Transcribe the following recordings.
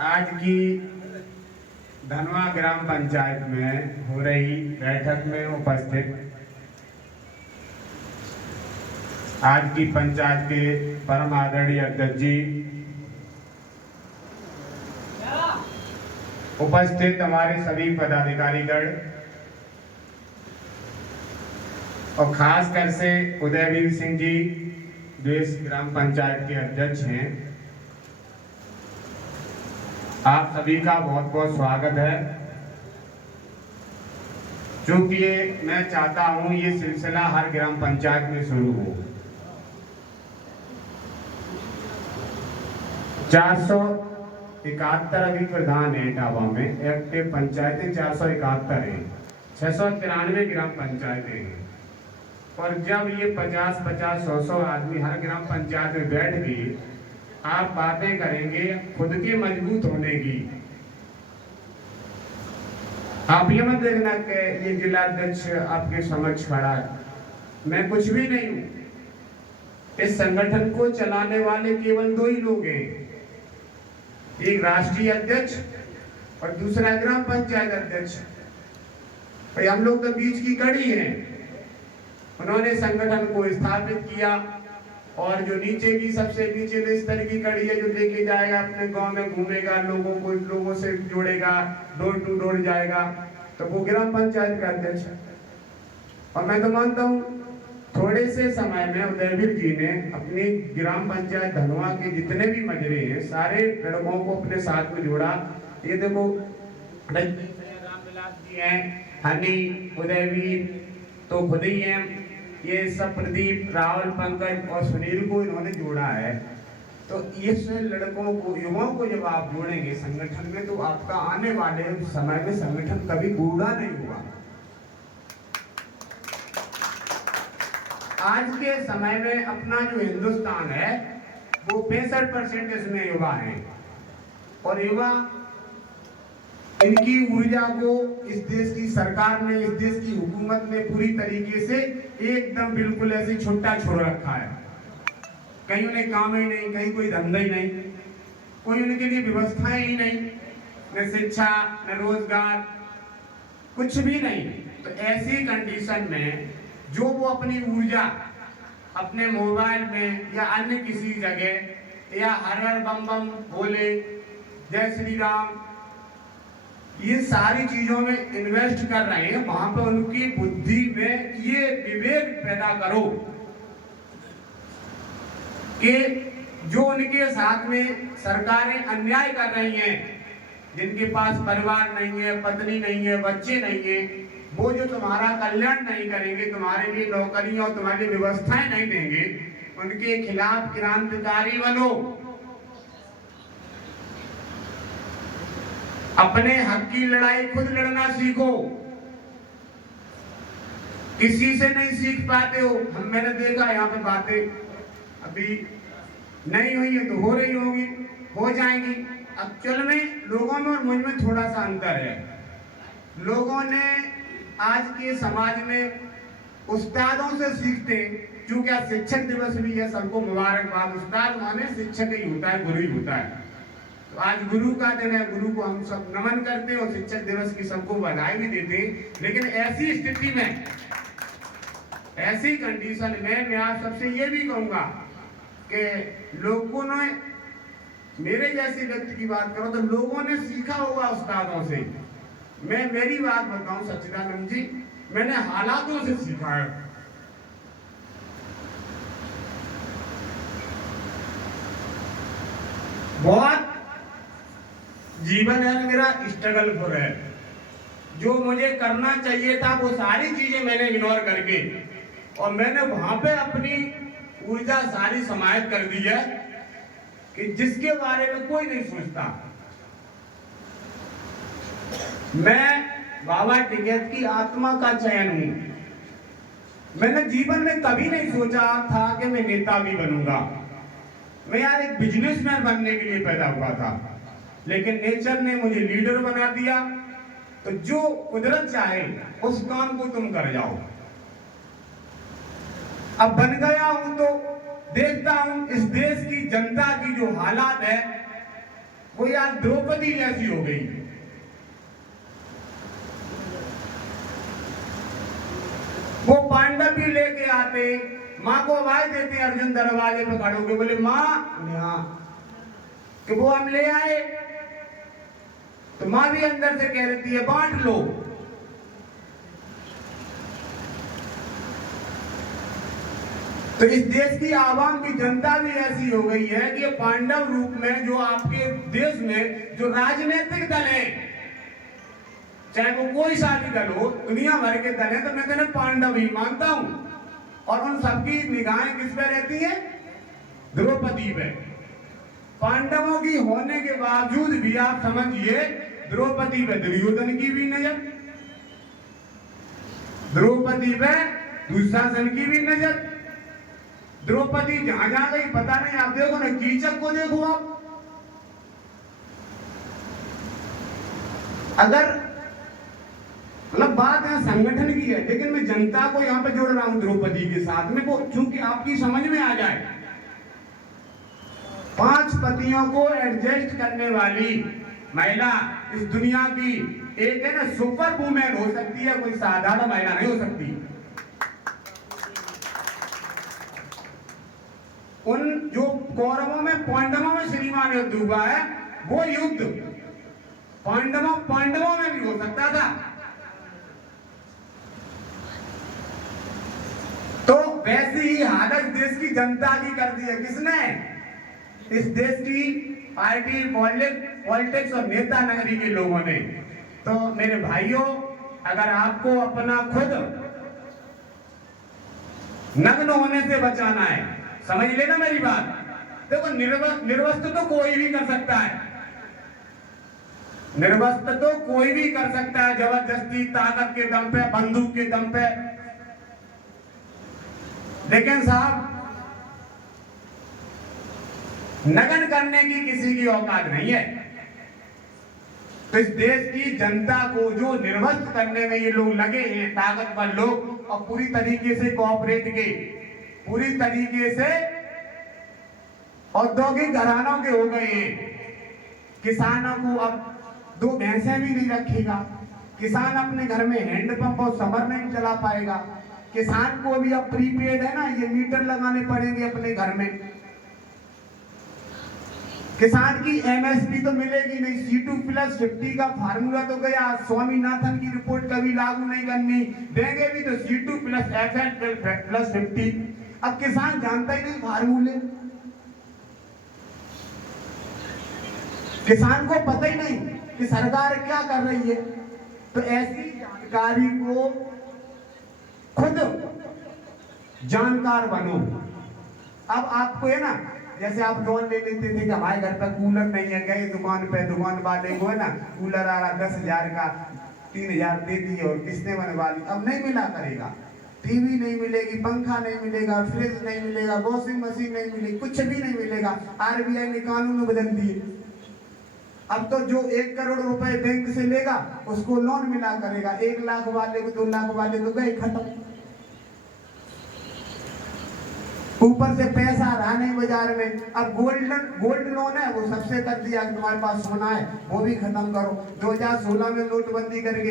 आज की धनवा ग्राम पंचायत में हो रही बैठक में उपस्थित आज की पंचायत के परम आदरणीय अध्यक्ष जी, उपस्थित हमारे सभी पदाधिकारीगण और खासकर से उदयवीर सिंह जी जो इस ग्राम पंचायत के अध्यक्ष हैं, आप सभी का बहुत बहुत स्वागत है। क्योंकि मैं चाहता हूं ये सिलसिला हर ग्राम पंचायत में शुरू हो। 471 अभी प्रधान है इटावा में, एक्टिव पंचायतें 471 हैं, 693 ग्राम पंचायतें हैं। और जब ये 50-50, 100-100 आदमी हर ग्राम पंचायत में बैठ गए, आप बातें करेंगे खुद के मजबूत होने की। आप ये मत देखना कि ये जिला अध्यक्ष आपके समक्ष खड़ा है, मैं कुछ भी नहीं हूं। इस संगठन को चलाने वाले केवल 2 ही लोग हैं, एक राष्ट्रीय अध्यक्ष और दूसरा ग्राम पंचायत अध्यक्ष। भाई हम लोग तो बीच की कड़ी हैं। उन्होंने संगठन को स्थापित किया और जो नीचे की सबसे नीचे स्तर की कड़ी है, जो लेके जाएगा अपने गांव में, घूमेगा, लोगों से जोड़ेगा, डोर टू डोर जाएगा, तो वो ग्राम पंचायत का अध्यक्ष है। और मैं तो मानता हूँ थोड़े से समय में उदयवीर जी ने अपनी ग्राम पंचायत धनवा के जितने भी मजरे हैं सारे लड़कों को अपने साथ में जोड़ा। ये देखो रामविलास जी हैं, हनी, उदयवीर तो खुद ही हैं, ये सब प्रदीप, राहुल, पंकज और सुनील को इन्होंने जोड़ा है। तो ये लड़कों को, युवाओं को जब आप जोड़ेंगे संगठन में, तो आपका आने वाले समय में संगठन कभी बूढ़ा नहीं हुआ। आज के समय में अपना जो हिंदुस्तान है वो 65% इसमें युवा हैं। और युवा, इनकी ऊर्जा को इस देश की सरकार ने, इस देश की हुकूमत ने पूरी तरीके से एकदम बिल्कुल ऐसे छुट्टा छोड़ रखा है। कहीं उन्हें काम ही नहीं, कहीं कोई धंधा ही नहीं, कोई उनके लिए व्यवस्थाएं ही नहीं, न शिक्षा, न रोजगार, कुछ भी नहीं। तो ऐसी कंडीशन में जो वो अपनी ऊर्जा अपने मोबाइल में या अन्य किसी जगह या हर हर बम बम बोले, जय श्री राम, ये सारी चीजों में इन्वेस्ट कर रहे हैं, वहां पर उनकी बुद्धि में ये विवेक पैदा करो कि जो उनके साथ में सरकारें अन्याय कर रही हैं, जिनके पास परिवार नहीं है, पत्नी नहीं है, बच्चे नहीं है, वो जो तुम्हारा कल्याण नहीं करेंगे, तुम्हारे लिए नौकरियां और तुम्हारी व्यवस्थाएं नहीं देंगे, उनके खिलाफ क्रांतिकारी बनो। अपने हक की लड़ाई खुद लड़ना सीखो, किसी से नहीं सीख पाते हो। मैंने देखा यहाँ पे बातें अभी नहीं हुई है तो हो रही होगी, हो जाएंगी। एक्चुअल में लोगों में और मुझ में थोड़ा सा अंतर है। लोगों ने आज के समाज में उस्तादों से सीखते, क्योंकि आज शिक्षक दिवस भी है, सबको मुबारकबाद। उस्ताद माने शिक्षक ही होता है, गुरु ही होता है। तो आज गुरु का दिन है, गुरु को हम सब नमन करते हैं और शिक्षक दिवस की सबको बधाई भी देते हैं। लेकिन ऐसी स्थिति में, ऐसी कंडीशन में मैं आप सबसे ये भी कहूंगा कि लोगों ने, मेरे जैसे व्यक्ति की बात करो तो लोगों ने सीखा होगा उस्तादों से। मैं मेरी बात बताऊं सच्चिदानंद जी, मैंने हालातों से सीखा है। बहुत जीवन है मेरा स्ट्रगलफुल है। जो मुझे करना चाहिए था वो सारी चीजें मैंने इग्नोर करके, और मैंने वहां पे अपनी ऊर्जा सारी समाहित कर दी है कि जिसके बारे में कोई नहीं सोचता। मैं बाबा टिकैत की आत्मा का चयन हूं। मैंने जीवन में कभी नहीं सोचा था कि मैं नेता भी बनूंगा। मैं यार एक बिजनेसमैन बनने के लिए पैदा हुआ था, लेकिन नेचर ने मुझे लीडर बना दिया। तो जो कुदरत चाहे उस काम को तुम कर जाओ। अब बन गया हूं तो देखता हूं इस देश की जनता की जो हालत हालात है वो यार द्रौपदी जैसी हो गई। वो पांडव भी लेके आते, माँ को आवाज देते अर्जुन दरवाजे पे खड़े होके, बोले माँ यहाँ, कि वो हम ले आए, तो माँ भी अंदर से कह देती है बांट लो। तो इस देश की आवाम की जनता भी ऐसी हो गई है कि पांडव रूप में जो आपके देश में जो राजनीतिक दल है, चाहे वो कोई सा भी दल हो, दुनिया भर के दल है, तो मैं तो पांडव ही मानता हूं। और उन सबकी निगाहें किस पे रहती है? द्रौपदी पे। पांडवों की होने के बावजूद भी आप समझिए द्रौपदी पे दुर्योधन की भी नजर, द्रौपदी पे दुशासन की भी नजर। द्रौपदी जहां जहां गई पता नहीं, आप देखो ना, कीचक को देखो आप, अगर मतलब बात है संगठन की है, लेकिन मैं जनता को यहां पे जोड़ रहा हूं द्रौपदी के साथ में, वो चूंकि आपकी समझ में आ जाए। 5 पतियों को एडजस्ट करने वाली महिला इस दुनिया की एक है ना सुपर वुमेन हो सकती है, कोई साधारण महिला नहीं हो सकती। उन जो कौरवों में पांडवों में श्रीमान युद्ध हुआ है, वो युद्ध पांडवों में भी हो सकता था। तो वैसी ही हालत देश की जनता की कर दी है। किसने? इस देश की पार्टी, पॉलिटिक्स और नेता नगरी के लोगों ने। तो मेरे भाइयों, अगर आपको अपना खुद नग्न होने से बचाना है, समझ लेना मेरी बात। देखो निर्वस्त्र तो कोई भी कर सकता है, निर्वस्त्र तो कोई भी कर सकता है, जबरदस्ती, ताकत के दम पे, बंदूक के दम पे। लेकिन साहब, नग्न करने की किसी की औकात नहीं है। तो इस देश की जनता को जो निर्वस्त्र करने में ये लोग लगे हैं, ताकतवर लोग, और पूरी तरीके से कोऑपरेट के, पूरी तरीके से औद्योगिक घरानों के हो गए हैं। किसानों को अब 2 भैंसें भी नहीं रखेगा, किसान अपने घर में हैंडपंप और समर नहीं चला पाएगा, किसान को भी अब प्रीपेड है ना, ये मीटर लगाने पड़ेंगे अपने घर में। किसान की एमएसपी तो मिलेगी नहीं, C2+50 का फार्मूला तो गया, स्वामीनाथन की रिपोर्ट कभी लागू नहीं करनी, देंगे भी तो C2+FN+50। अब किसान जानता ही नहीं फार्मूले, किसान को पता ही नहीं कि सरकार क्या कर रही है। तो ऐसी जानकारी को खुद जानकार बनो। अब आपको है ना, जैसे आप लोन ले लेते थे कि हमारे घर पर कूलर नहीं है, गए दुकान वाले को है ना कूलर आ रहा 10,000 का, 3,000 दे दिए और किस्तें बनवा ली। अब नहीं मिला करेगा, टीवी नहीं मिलेगी, पंखा नहीं मिलेगा, फ्रिज नहीं मिलेगा, वॉशिंग मशीन नहीं मिलेगी, कुछ भी नहीं मिलेगा। RBI ने कानून बदल दिए। अब तो जो 1 करोड़ रुपए बैंक से लेगा उसको लोन मिला करेगा, 1 लाख वाले को, 2 लाख वाले को गए खत्म। ऊपर से पैसा रहा नहीं बाजार में। अब गोल्ड लोन है वो सबसे कर दिया, तुम्हारे पास सोना है वो भी खत्म करो। 2016 में नोटबंदी करके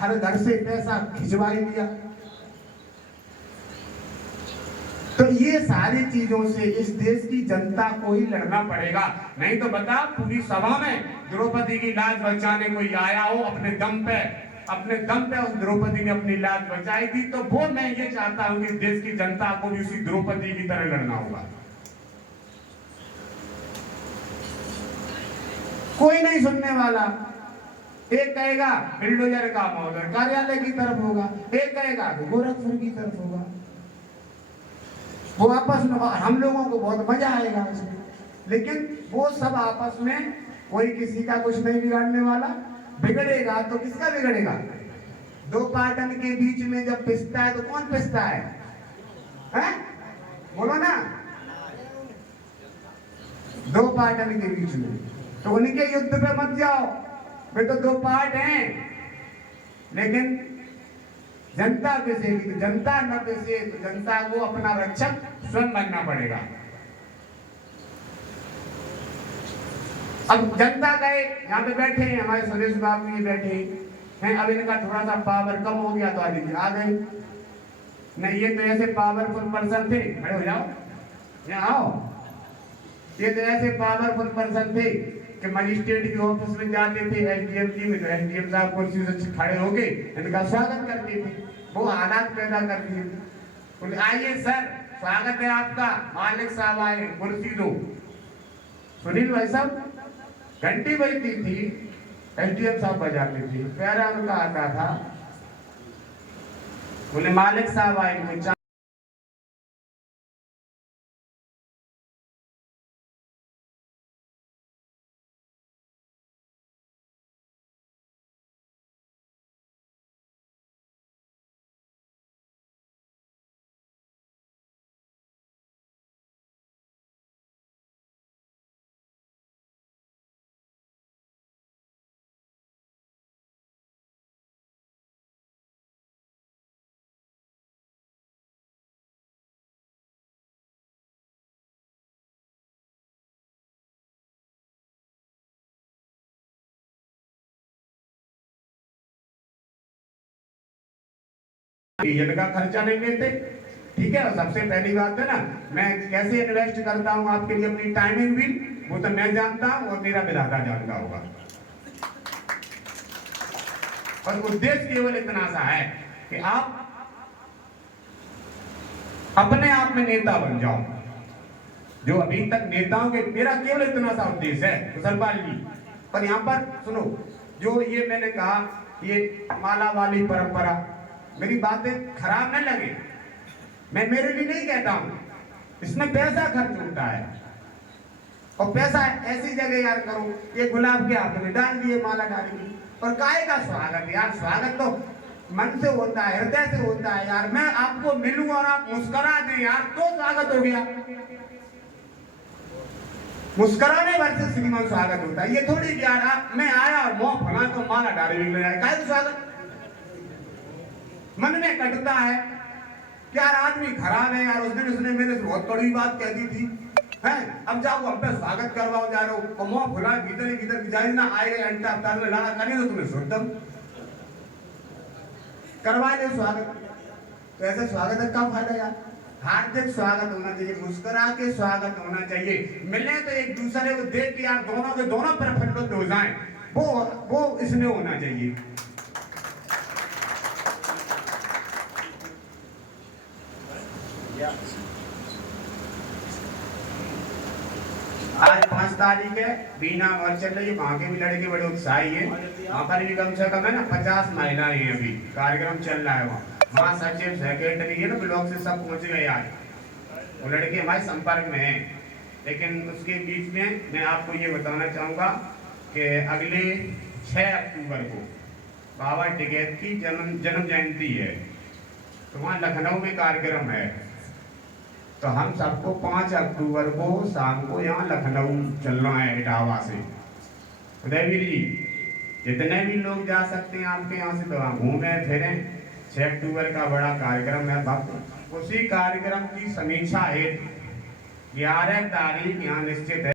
हर घर से पैसा खिंचवा ही दिया। तो ये सारी चीजों से इस देश की जनता को ही लड़ना पड़ेगा। नहीं तो बता, पूरी सभा में द्रौपदी की लाज बचाने कोई आया हो, अपने दम पे उस द्रौपदी ने अपनी लाज बचाई थी। तो वो मैं ये चाहता हूं कि देश की जनता को भी उसी द्रौपदी की तरह लड़ना होगा। कोई नहीं सुनने वाला। एक कहेगा बिल्डोजर का महोदय कार्यालय की तरफ होगा, एक कहेगा गोरखपुर की तरफ होगा। वो आपस में, हम लोगों को बहुत मजा आएगा उसमें, लेकिन वो सब आपस में कोई किसी का कुछ नहीं बिगाड़ने वाला। बिगड़ेगा तो किसका बिगड़ेगा? 2 पाटन के बीच में जब पिसता है तो कौन पिसता है? बोलो ना, 2 पाटन के बीच में। तो उनके युद्ध पे मत जाओ, वे तो 2 पार्ट हैं। लेकिन जनता पिसेगी तो जनता न पिसे, तो जनता को अपना रक्षक स्वयं बनना पड़ेगा। अब जनता गए यहाँ पे बैठे हैं, हमारे सुरेश बाबू जी बैठे हैं, अब इनका थोड़ा सा पावर कम हो गया तो आदि आ गए। नहीं, ये तो ऐसे पावरफुल पर्सन थे, खड़े हो जाओ, यहाँ आओ। ये तो ऐसे पावरफुल पर्सन थे कि मजिस्ट्रेट के ऑफिस में जाते थे, एसडीएम जी में, तो एसडीएम साहब कुर्सी से खड़े होके इनका स्वागत करते थे, वो हालात पैदा करते थे। बोले आइए सर, स्वागत है आपका, मालिक साहब आए, कुर्सी दो। सुनील भाई साहब, घंटी बजती थी, एसडीएम साहब बजाते थे, प्यारा उनका आता था, बोले मालिक साहब आए, इनको डीजल का खर्चा नहीं लेते, ठीक है। सबसे पहली बात है ना, मैं कैसे इन्वेस्ट करता हूँ आपके लिए अपनी टाइमिंग भी, वो तो मैं जानता हूँ और मेरा विधाता जानता होगा। और उद्देश्य केवल इतना सा है कि आप अपने आप में नेता बन जाओ, जो अभी तक नेताओं के, मेरा केवल इतना सा उद्देश्य है कुशलपाल जी। पर यहाँ पर सुनो, जो ये मैंने कहा, ये माला वाली परंपरा, मेरी बातें खराब न लगे, मैं मेरे लिए नहीं कहता हूं, इसमें पैसा खर्च होता है, और पैसा ऐसी जगह यार करो, ये गुलाब के हाथ में डाल दिए, माला डाली, और काहे का स्वागत यार, स्वागत तो मन से होता है, हृदय से होता है यार। मैं आपको मिलूं और आप मुस्कुरा दें यार, तो स्वागत हो गया। मुस्कुराने भर से श्रीमान स्वागत होता है, ये थोड़ी यार मैं आया और मुंह फला तो माला डाली निकल जाए, काहे स्वागत। मन में कटता है यार, आदमी खराब है यार, उस दिन उसने मेरे से बहुत कड़वी बात कह दी थी, हैं, अब जाओ अब पे स्वागत करवाओ जा रहे हो, और मुंह फुला भीतर ही भीतर जाए ना आएगा, अंटा अवतार में लाना करें तो तुम्हें शुद्धम करवा ले स्वागत। तो ऐसे स्वागत का फायदा यार, हार्दिक स्वागत होना चाहिए, मुस्कुरा के स्वागत होना चाहिए, मिले तो एक दूसरे को देख के यार दोनों के दोनों प्रफुल्लित हो जाएं, वो इसमें होना चाहिए। आज 5 तारीख है, बीना और चल रही है, वहाँ के भी लड़के बड़े उत्साही हैं, वहाँ पर भी कम से कम है ना 50 महिलाएं हैं, अभी कार्यक्रम चल रहा है वहाँ सचिव सेक्रेटरी है ना ब्लॉक से सब पहुँच गए आज, वो लड़के हमारे संपर्क में हैं। लेकिन उसके बीच में मैं आपको ये बताना चाहूँगा कि अगले 6 अक्टूबर को बाबा टिकैत की जन्म जयंती है, तो वहाँ लखनऊ में कार्यक्रम है, तो हम सबको 5 अक्टूबर को शाम को यहाँ लखनऊ चलना है इटावा से। उदयवीर जी, जितने भी लोग जा सकते हैं आपके यहाँ से, तो वहाँ घूमे फिरें, 6 अक्टूबर का बड़ा कार्यक्रम है भक्त, उसी कार्यक्रम की समीक्षा हेतु 11 तारीख यहाँ निश्चित है।